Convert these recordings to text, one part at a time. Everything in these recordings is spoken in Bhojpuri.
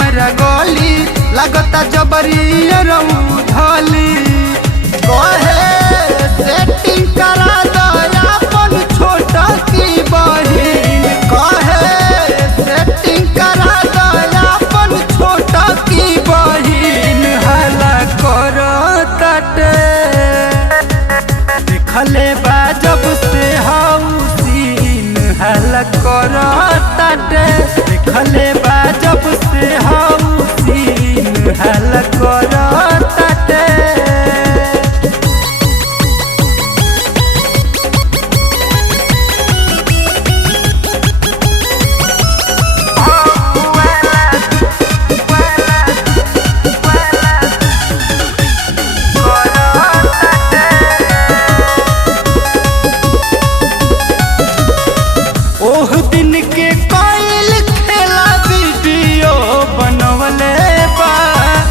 हमरा गली लगता जबरी धली कहे सेटिंग करा दो अपन छोटा की बहिन कहे सेटिंग करा दो अपन छोटा की बहिन हला करो तटे देखले बा जब से हाउसीन हला करो तटे देखले बा जब से हाउसीन हला करो तटे ओह दिन के कोयल खेला वीडियो बनवले बा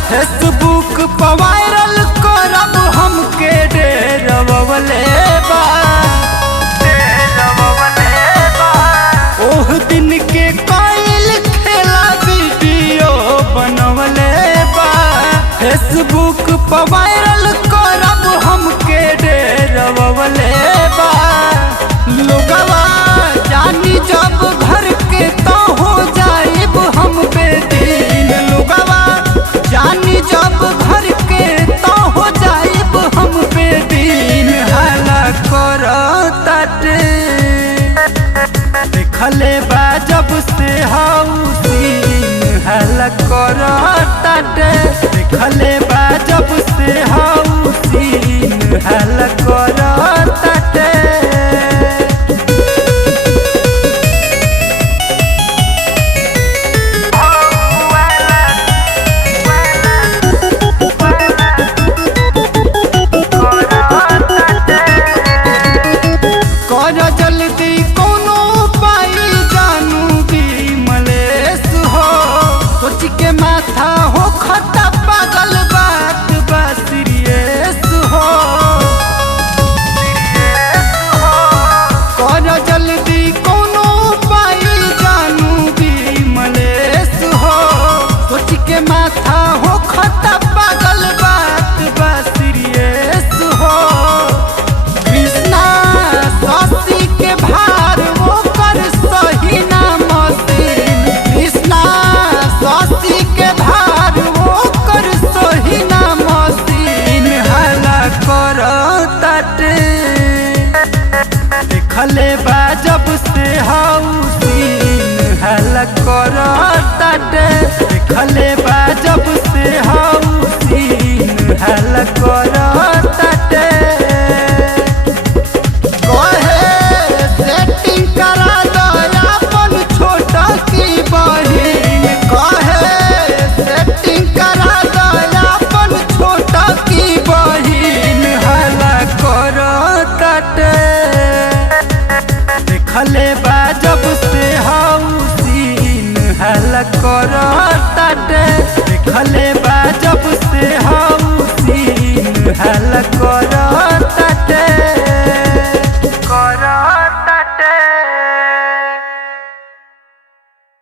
फेसबुक पर वायरल करब हमके डेरवले बा ओह दिन के कोयल खेला वीडियो बनवले बा फेसबुक पर वायरल करब हमके डेरवले बा लोगवा जानी जब घर के तो हो जाइब हम बेदीन लोगवा जानी जब घर के तो हो जाइब हम बेदीन हला करो तटे देखले बा जब से हाउसीन हला करो तटे देखले बा जब से हाउसीन हला करो तटे कर जल्दी कोनो पाई जानू भी मलेस हो सोच के माथा हो खता पागल बात बा सीरियस हो कर जल्दी कोनो पाई जानू भी मलेस हो सोच के माथा हो खता पागल बात बा सीरियस हो कृष्णा शशि के भार वो कर सही ना मसीन कृष्णा शशि के भार वो कर सही ना मसीन हला करो तटे देखले बा जब से हाउसीन हला करो तटे देखले बा जब से हाउसीन हला करो तटे कहे सेटिंग करा दो अपन छोटा की बहिन कहे सेटिंग करा दो अपन छोटा की बहिन हला करो तटे देखले बा जब से हाउसीन हला करो तटे देखले बा जब